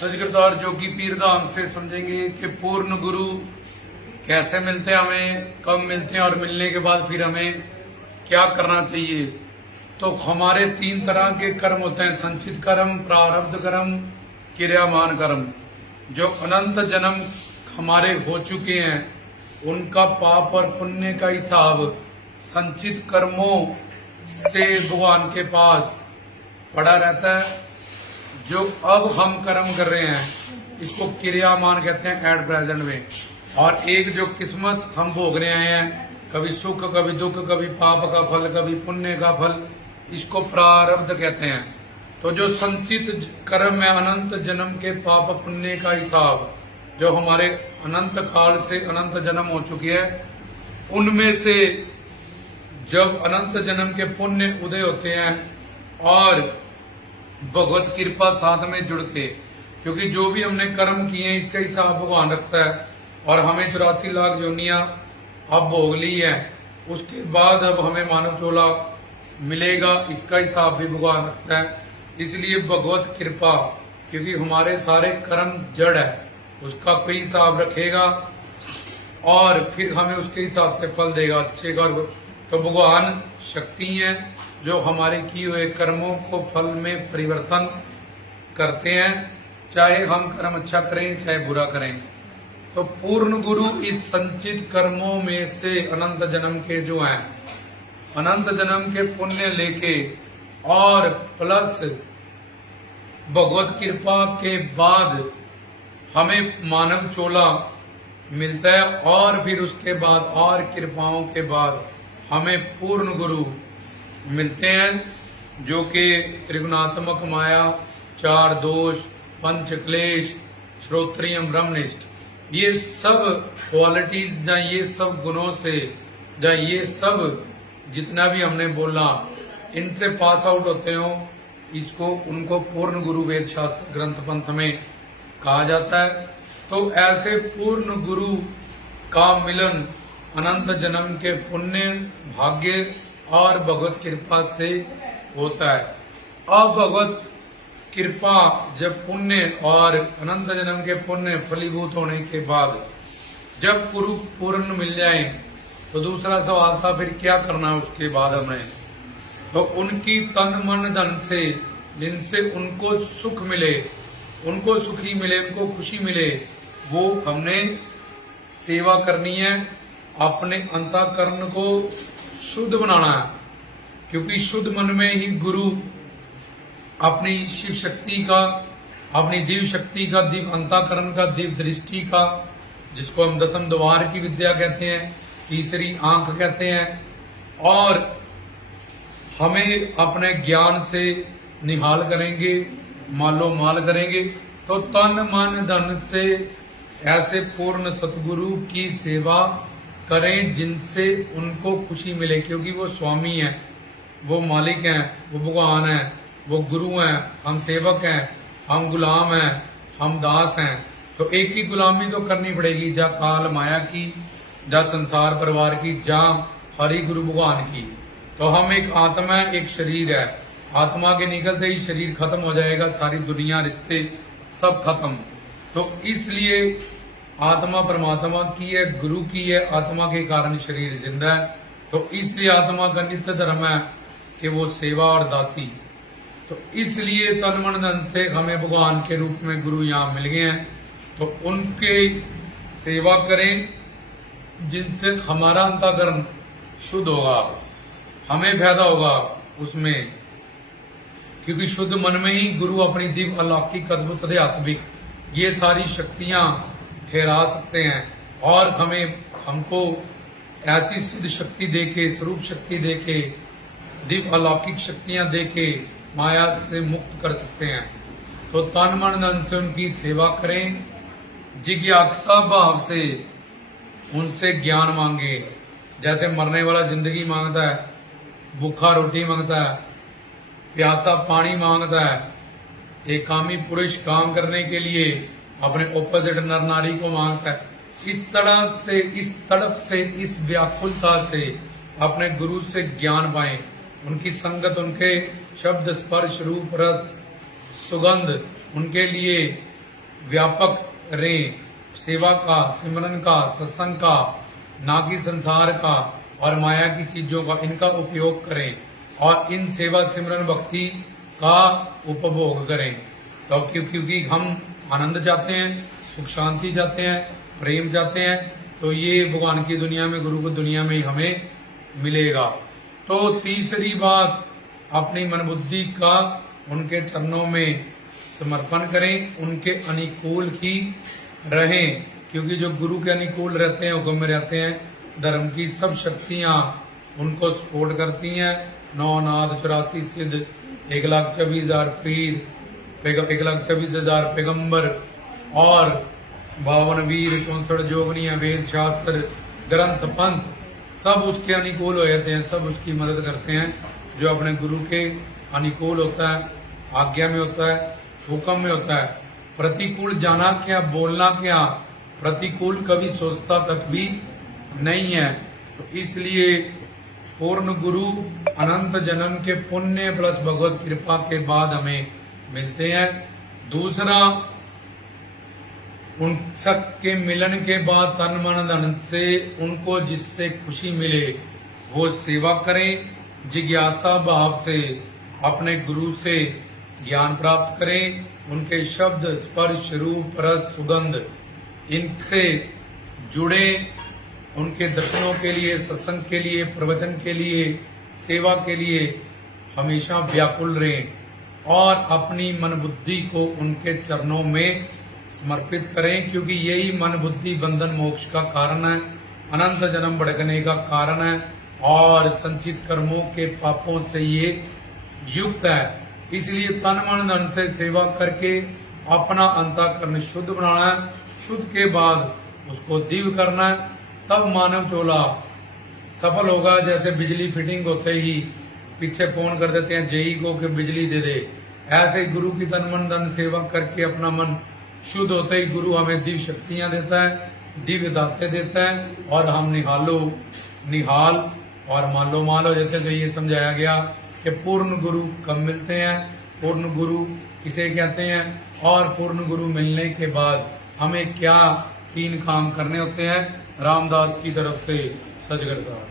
सजगरदार जोगी पीर धाम से समझेंगे कि पूर्ण गुरु कैसे मिलते हैं, हमें कब मिलते हैं और मिलने के बाद फिर हमें क्या करना चाहिए। तो हमारे 3 तरह के कर्म होते हैं, संचित कर्म, प्रारब्ध कर्म, क्रियामान कर्म। जो अनंत जन्म हमारे हो चुके हैं उनका पाप और पुण्य का हिसाब संचित कर्मों से भगवान के पास पड़ा रहता है। जो अब हम कर्म कर रहे हैं इसको क्रियामान कहते हैं एट प्रेजेंट में। और एक जो किस्मत हम भोग रहे हैं, कभी सुख कभी दुख, कभी पाप का फल कभी पुण्य का फल, इसको प्रारब्ध कहते हैं। तो जो संचित कर्म है, अनंत जन्म के पाप पुण्य का हिसाब जो हमारे अनंत काल से अनंत जन्म हो चुके हैं, उनमें से जब अनंत जन्म के पुण्य उदय होते हैं और भगवत कृपा साथ में जुड़ते, क्योंकि जो भी हमने कर्म किए हैं इसका हिसाब भगवान रखता है। और हमें 84 लाख योनियां अब भोग ली है, उसके बाद अब हमें मानव चोला मिलेगा, इसका हिसाब भी भगवान रखता है। इसलिए भगवत कृपा, क्योंकि हमारे सारे कर्म जड़ है, उसका कोई हिसाब रखेगा और फिर हमें उसके हिसाब से फल देगा अच्छे का। तो भगवान शक्ति है जो हमारे किए हुए कर्मों को फल में परिवर्तन करते हैं, चाहे हम कर्म अच्छा करें चाहे बुरा करें। तो पूर्ण गुरु इस संचित कर्मों में से अनंत जन्म के जो हैं, अनंत जन्म के पुण्य लेके और प्लस भगवत कृपा के बाद हमें मानव चोला मिलता है और फिर उसके बाद और कृपाओं के बाद हमें पूर्ण गुरु मिलते हैं, जो कि त्रिगुणात्मक माया, 4 दोष, पंच क्लेश, श्रोत्रियम ब्रह्मनिष्ठ, ये सब क्वालिटीज या ये सब गुणों से या ये सब जितना भी हमने बोला इनसे पास आउट होते हो, इसको उनको पूर्ण गुरु वेद शास्त्र ग्रंथ पंथ में कहा जाता है। तो ऐसे पूर्ण गुरु का मिलन अनंत जन्म के पुण्य, भाग्य और भगवत कृपा से होता है। अब भगवत कृपा जब पुण्य और अनंत जन्म के पुण्य फलीभूत होने के बाद जब गुरु पूर्ण मिल जाए तो दूसरा सवाल था फिर क्या करना है उसके बाद हमें। तो उनकी तन मन धन से जिनसे उनको सुख मिले, उनको सुखी मिले, उनको खुशी मिले, वो हमने सेवा करनी है। अपने अंतःकरण को शुद्ध बनाना है, क्योंकि शुद्ध मन में ही गुरु अपनी शिव शक्ति का, अपनी दिव्य शक्ति का, दिव्य अंतःकरण का, दिव्य दृष्टि का, जिसको हम 10वें द्वार की विद्या कहते हैं, तीसरी आंख कहते हैं, और हमें अपने ज्ञान से निहाल करेंगे, मालो माल करेंगे। तो तन मन धन से ऐसे पूर्ण सतगुरु की सेवा करें जिनसे उनको खुशी मिले, क्योंकि वो स्वामी हैं, वो मालिक हैं, वो भगवान हैं, वो गुरु हैं, हम सेवक हैं, हम गुलाम हैं, हम दास हैं। तो एक ही गुलामी तो करनी पड़ेगी, जा काल माया की, जा संसार परिवार की, जा हरि गुरु भगवान की। तो हम एक आत्मा है, एक शरीर है, आत्मा के निकलते ही शरीर खत्म हो जाएगा, सारी दुनिया रिश्ते सब खत्म। तो इसलिए आत्मा परमात्मा की है, गुरु की है, आत्मा के कारण शरीर जिंदा है। तो इसलिए आत्मा का नित्य धर्म है कि वो सेवा और दासी। तो इसलिए तन मन धन से हमें भगवान के रूप में गुरु यहाँ मिल गए हैं, तो उनके सेवा करें जिनसे हमारा अंतःकरण शुद्ध होगा, हमें फायदा होगा उसमें, क्योंकि शुद्ध मन में ही गुरु अपनी दिव्य अलौकिक अद्भुत आध्यात्मिक ये सारी शक्तियां ठहरा सकते हैं और हमको ऐसी सिद्ध शक्ति देके, स्वरूप शक्ति देके, दिव्य अलौकिक शक्तियां देके माया से मुक्त कर सकते हैं। तो तन मन धन से उनकी सेवा करें, जिज्ञासा भाव से उनसे ज्ञान मांगे। जैसे मरने वाला जिंदगी मांगता है, भूखा रोटी मांगता है, प्यासा पानी मांगता है, एक कामी पुरुष काम करने के लिए अपने ऑपोजिट नर नारी को मांगता है। इस तरह से, इस तड़प से, इस व्याकुलता से अपने गुरु से ज्ञान पाएं, उनकी संगत, उनके शब्द स्पर्श रूप रस सुगंध उनके लिए व्यापक रहें, सेवा का, सिमरन का, सत्संग का, ना कि संसार का और माया की चीजों का, इनका उपयोग करें और इन सेवा सिमरन भक्ति का उपभोग करें। तो क्योंकि हम आनंद चाहते हैं, सुख शांति चाहते हैं, प्रेम चाहते हैं, तो ये भगवान की दुनिया में, गुरु की दुनिया में ही हमें मिलेगा। तो तीसरी बात, अपनी मन बुद्धि का उनके चरणों में समर्पण करें, उनके अनुकूल ही रहें, क्योंकि जो गुरु के अनुकूल रहते हैं, हुक्म में रहते हैं, धर्म की सब शक्तियां उनको सपोर्ट करती हैं। 9 नाथ 84 सिद्ध, 1,24,000 पीर, 1,24,000 पैगंबर और 52 वीर, 64 जोगनियां, वेद शास्त्र ग्रंथ पंथ, सब उसके अनुकूल हो जाते हैं, सब उसकी मदद करते हैं। जो अपने गुरु के अनुकूल होता है, आज्ञा में होता है, हुक्म में होता है। प्रतिकूल जाना क्या, बोलना क्या, प्रतिकूल कभी सोचता तक भी नहीं है। तो इसलिए पूर्ण गुरु अनंत जन्म के पुण्य प्लस भगवत कृपा के बाद हमें मिलते हैं। दूसरा, उन सबके मिलन के बाद तन मन धन से उनको जिससे खुशी मिले वो सेवा करें। जिज्ञासा भाव से अपने गुरु से ज्ञान प्राप्त करें, उनके शब्द, स्पर्श, रूप, रस, सुगंध, इनसे जुड़े, उनके दर्शनों के लिए, सत्संग के लिए, प्रवचन के लिए, सेवा के लिए हमेशा व्याकुल रहें और अपनी मन बुद्धि को उनके चरणों में समर्पित करें, क्योंकि यही मन बुद्धि बंधन मोक्ष का कारण है, अनंत जन्म भड़कने का कारण है और संचित कर्मों के पापों से ये युक्त है। इसलिए तन मन धन से सेवा करके अपना अंतःकरण शुद्ध बनाना है, शुद्ध के बाद उसको दिव्य करना है, तब मानव चोला सफल होगा। जैसे बिजली फिटिंग होते ही पीछे फोन कर देते हैं जेई को कि बिजली दे दे, ऐसे गुरु की तन मन धन सेवा करके अपना मन शुद्ध होते ही गुरु हमें दिव्य शक्तियां देता है, दिव्य दाते देता है और हम निहाल और मालो माल हो जाते हैं। तो ये समझाया गया कि पूर्ण गुरु कब मिलते हैं, पूर्ण गुरु किसे कहते हैं और पूर्ण गुरु मिलने के बाद हमें क्या 3 काम करने होते हैं। रामदास की तरफ से सजगरदार।